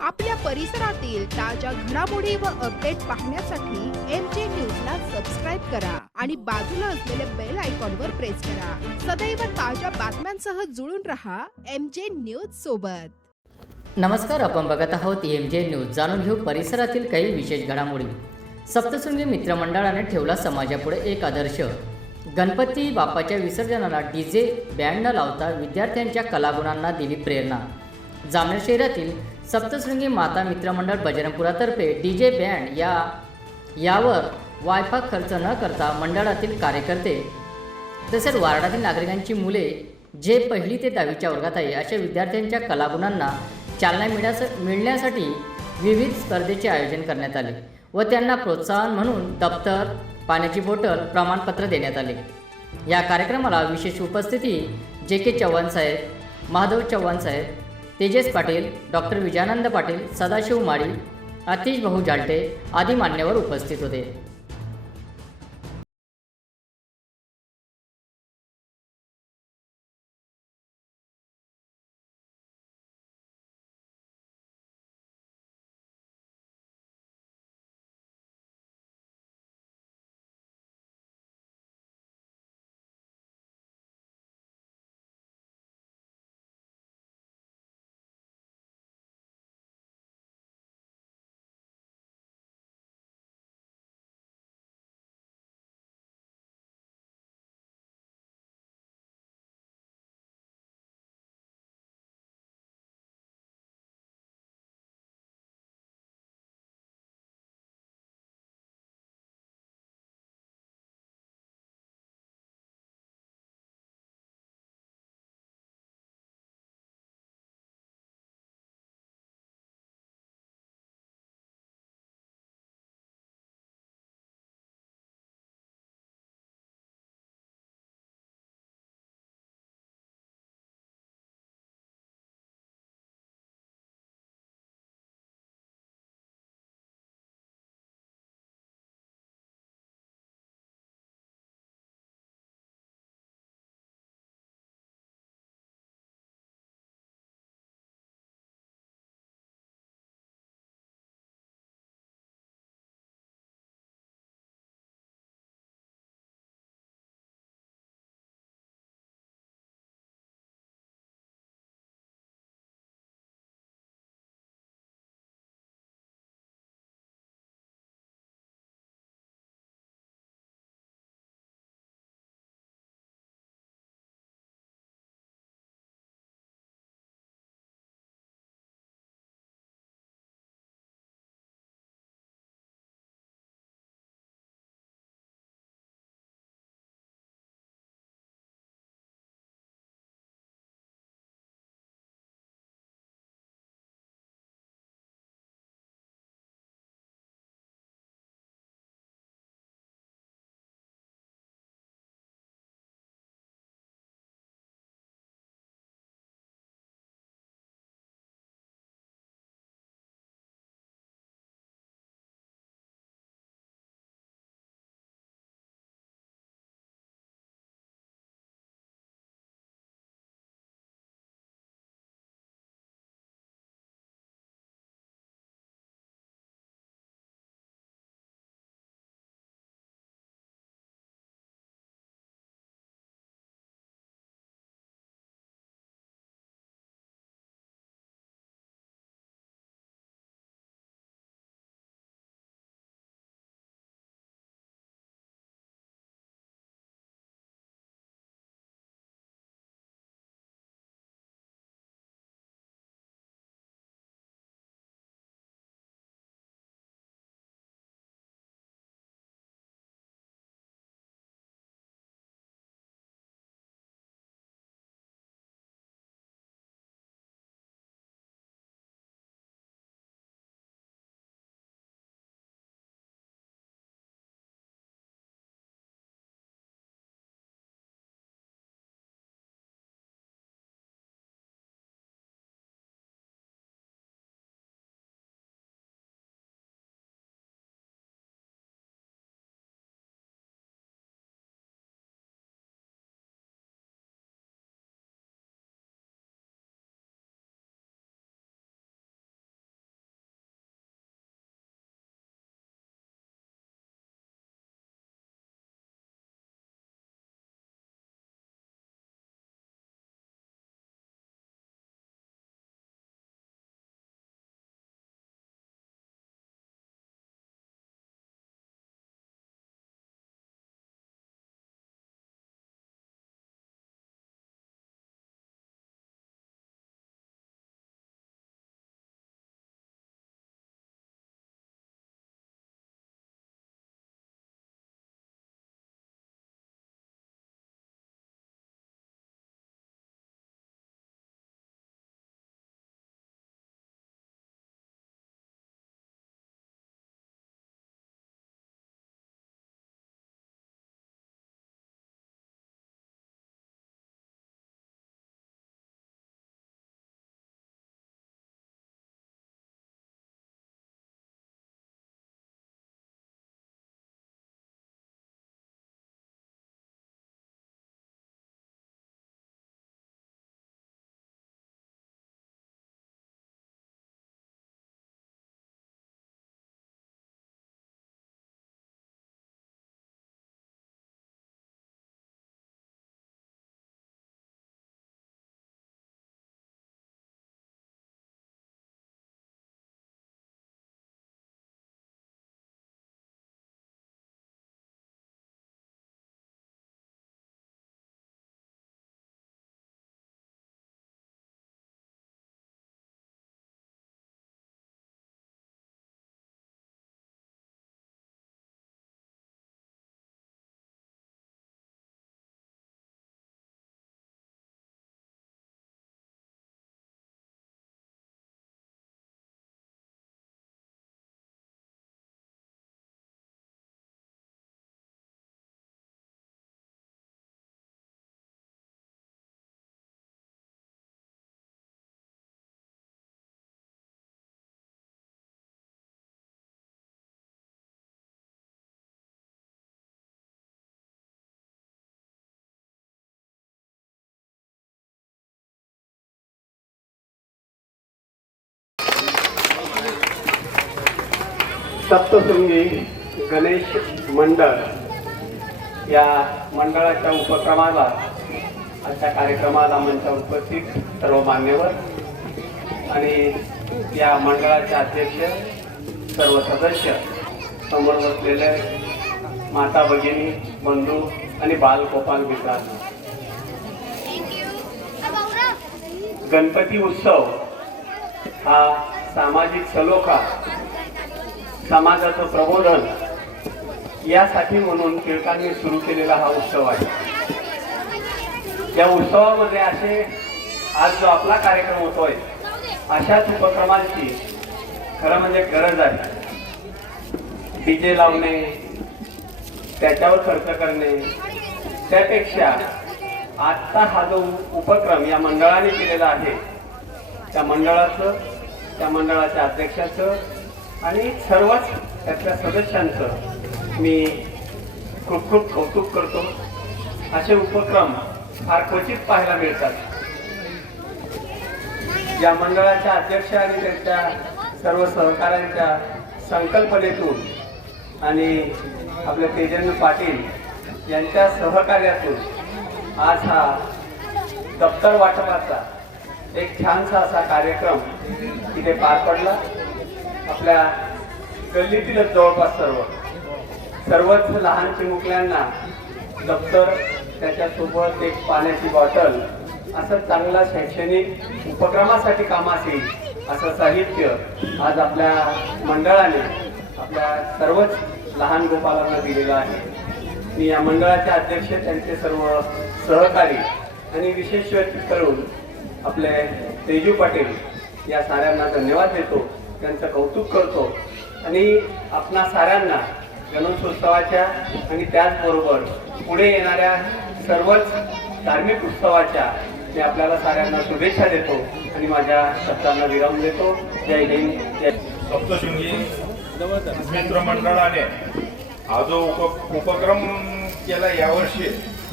आपल्या परिसरातील ताज्या घडामोडी व अपडेट पाहण्यासाठी एम जे न्यूजला सबस्क्राईब करा आणि बाजूला असलेल्या बेल आयकॉनवर प्रेस करा. सदैव ताज्या बातम्यांसह जुळून रहा एम जे न्यूज सोबत. नमस्कार आपण बघत आहोत एम जे न्यूज जाणून घेऊ परिसरातील काही विशेष घडामोडी. सप्तशृंगी मित्रमंडळाने ठेवला समाजापुढे एक आदर्श. गणपती बाप्पाच्या विसर्जनाला डी जे बँड न लावता विद्यार्थ्यांच्या कलागुणांना दिली प्रेरणा. जामनेर शहरातील सप्तशृंगी माता मित्रमंडळ बजरंगपुरातर्फे डी जे बँड या यावर वायफा खर्च न करता मंडळातील कार्यकर्ते तसेच वार्डातील नागरिकांची मुले जे पहिली ते दहावीच्या वर्गात आहे अशा विद्यार्थ्यांच्या कलागुणांना चालना मिळण्यास मिळण्यासाठी विविध स्पर्धेचे आयोजन करण्यात आले व त्यांना प्रोत्साहन म्हणून दप्तर पाण्याची बॉटल प्रमाणपत्र देण्यात आले. या कार्यक्रमाला विशेष उपस्थिती जे के चव्हाण साहेब महादेव चव्हाण साहेब तेजस पाटील डॉक्टर विजयानंद पाटील सदाशिव माळी आतिश भाऊ जालटे आदी मान्यवर उपस्थित होते. सप्तशृंगी गणेश मंडळ या मंडळाच्या उपक्रमाला आजच्या कार्यक्रमाला मंचावर उपस्थित सर्व मान्यवर आणि या मंडळाचे अध्यक्ष सर्व सदस्य समोर बसलेले माता भगिनी बंधू आणि बालगोपाल मित्रांनो. गणपती उत्सव हा सामाजिक सलोखा समाजाचं प्रबोधन यासाठी म्हणून टिळकांनी सुरू केलेला हा उत्सव आहे. या उत्सवामध्ये असे आज जो आपला कार्यक्रम होतोय अशाच उपक्रमांची खरं म्हणजे गरज आहे. डीजे लावणे त्याच्यावर खर्च करणे त्यापेक्षा आजचा हा जो उपक्रम या मंडळाने केलेला आहे त्या मंडळाचं त्या मंडळाच्या अध्यक्षाचं आणि सर्वच त्यातल्या सदस्यांचं मी खूप खूप कौतुक करतो. असे उपक्रम फार क्वचित पाहायला मिळतात. या मंडळाच्या अध्यक्ष आणि त्यांच्या सर्व सहकाऱ्यांच्या संकल्पनेतून आणि आपले तेजेंद्र पाटील यांच्या सहकार्यातून आज हा दप्तर वाटपाचा एक छानसा असा कार्यक्रम तिथे पार पडला. आपल्या गल्लीतीलच जवळपास सर्व. सर्वच लहान चिमुकल्यांना दप्तर त्याच्यासोबत एक पाण्याची बॉटल असं चांगला शैक्षणिक उपक्रमासाठी कामास येईल असं साहित्य आज आपल्या मंडळाने आपल्या सर्वच लहान गोपालांना दिलेलं आहे. मी या मंडळाचे अध्यक्ष त्यांचे सर्व सहकारी आणि विशेष करून आपले तेजू पाटील या साऱ्यांना धन्यवाद देतो. त्यांचं कौतुक करतो. आणि आपणा साऱ्यांना गणेशोत्सवाच्या आणि त्याचबरोबर पुढे येणाऱ्या सर्वच धार्मिक उत्सवाच्या मी आपल्याला साऱ्यांना शुभेच्छा देतो आणि माझ्या शब्दांना विराम देतो. जय हिंद जय सप्तशृंगी मित्रमंडळाने हा जो उप उपक्रम केला यावर्षी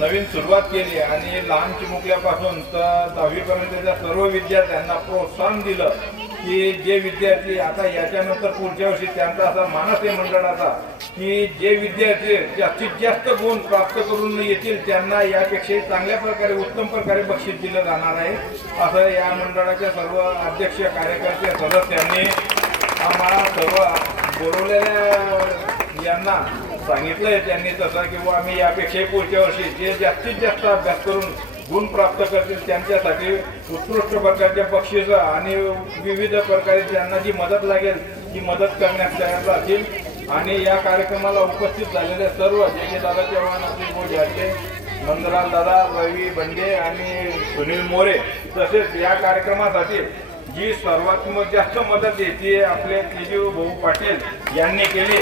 नवीन सुरुवात केली आणि लहान चिमुकल्यापासून तर दहावीपर्यंतच्या सर्व विद्यार्थ्यांना प्रोत्साहन दिलं. की जे विद्यार्थी आता याच्यानंतर पुढच्या वर्षी त्यांचा असा मानस आहे मंडळाचा की जे विद्यार्थी जास्तीत जास्त गुण प्राप्त करून येतील त्यांना यापेक्षाही चांगल्या प्रकारे उत्तम प्रकारे बक्षीस दिलं जाणार आहे. असं या मंडळाच्या सर्व अध्यक्ष कार्यकर्ते सदस्यांनी आम्हाला सर्व बोलवलेल्या यांना सांगितलंय त्यांनी तसं किंवा आम्ही यापेक्षाही पुढच्या वर्षी जे जास्तीत जास्त अभ्यास करून गुण प्राप्त करतील त्यांच्यासाठी उत्कृष्ट प्रकारच्या बक्षीस आणि विविध प्रकारे त्यांना जी मदत लागेल ती मदत करण्यास तयार राहतील. आणि या कार्यक्रमाला उपस्थित झालेले सर्व जे की दादा चव्हाण असेल बोजाचे नंदलाल दादा रवी बंडे आणि सुनील मोरे तसेच या कार्यक्रमासाठी जी सर्वात जास्त मदत आहे ती आपले तेजू भाऊ पाटील यांनी केली.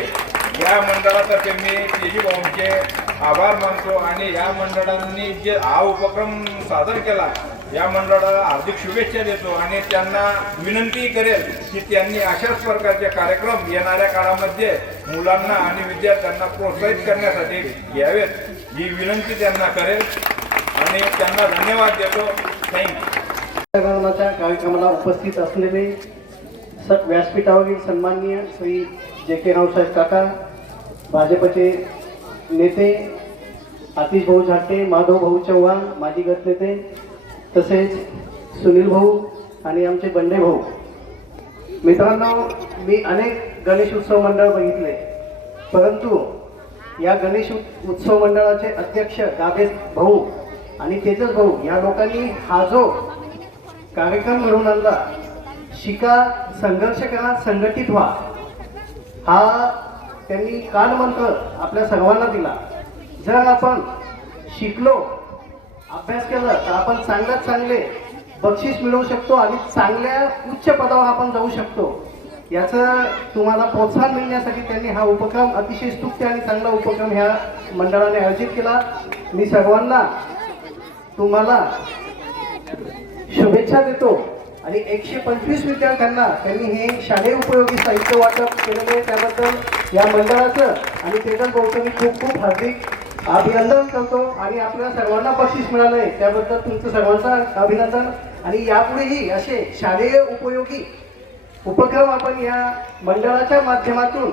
या मंडळातर्फे मी तेजीभाऊंचे आभार मानतो आणि या मंडळांनी जे हा उपक्रम सादर केला या मंडळाला हार्दिक शुभेच्छा देतो आणि त्यांना विनंती करेल की त्यांनी अशाच प्रकारचे कार्यक्रम येणाऱ्या काळामध्ये मुलांना आणि विद्यार्थ्यांना प्रोत्साहित करण्यासाठी घ्यावेत ही विनंती त्यांना करेल आणि त्यांना धन्यवाद देतो. थँक्यू कार्यक्रमाला उपस्थित असलेले स व्यासपीठावरील सन्माननीय श्री जे के रावसाहेब काका भाजपचे नेते आतिश भाऊ झाटे माधव भाऊ चव्हाण माजी गटनेते तसेच सुनील भाऊ आणि आमचे बंडे भाऊ. मित्रांनो मी अनेक गणेश उत्सव मंडळ बघितले परंतु या गणेश उत्सव मंडळाचे अध्यक्ष गाभे भाऊ आणि तेजस भाऊ या लोकांनी हा जो कार्यक्रम घडवून आणला शिका संघर्ष करा संघटित व्हा. हा त्यांनी कान मंत्र आपल्या सर्वांना दिला. जर आपण शिकलो अभ्यास केला तर आपण चांगल्यात चांगले बक्षीस मिळवू शकतो आणि चांगल्या उच्च पदावर आपण जाऊ शकतो. याचं तुम्हाला प्रोत्साहन मिळण्यासाठी त्यांनी हा उपक्रम अतिशय स्तुत्य आणि चांगला उपक्रम ह्या मंडळाने आयोजित केला. मी सर्वांना तुम्हाला शुभेच्छा देतो. आणि एकशे पंचवीस विद्यार्थ्यांना त्यांनी हे शालेय उपयोगी साहित्य वाटप केलेले आहे. त्याबद्दल या मंडळाचं आणि केतन भाऊचं मी खूप खूप हार्दिक अभिनंदन करतो. आणि आपल्या सर्वांना बक्षीस मिळालं आहे. त्याबद्दल तुमचं सर्वांचं अभिनंदन. आणि यापुढेही असे शालेय उपयोगी उपक्रम आपण या मंडळाच्या माध्यमातून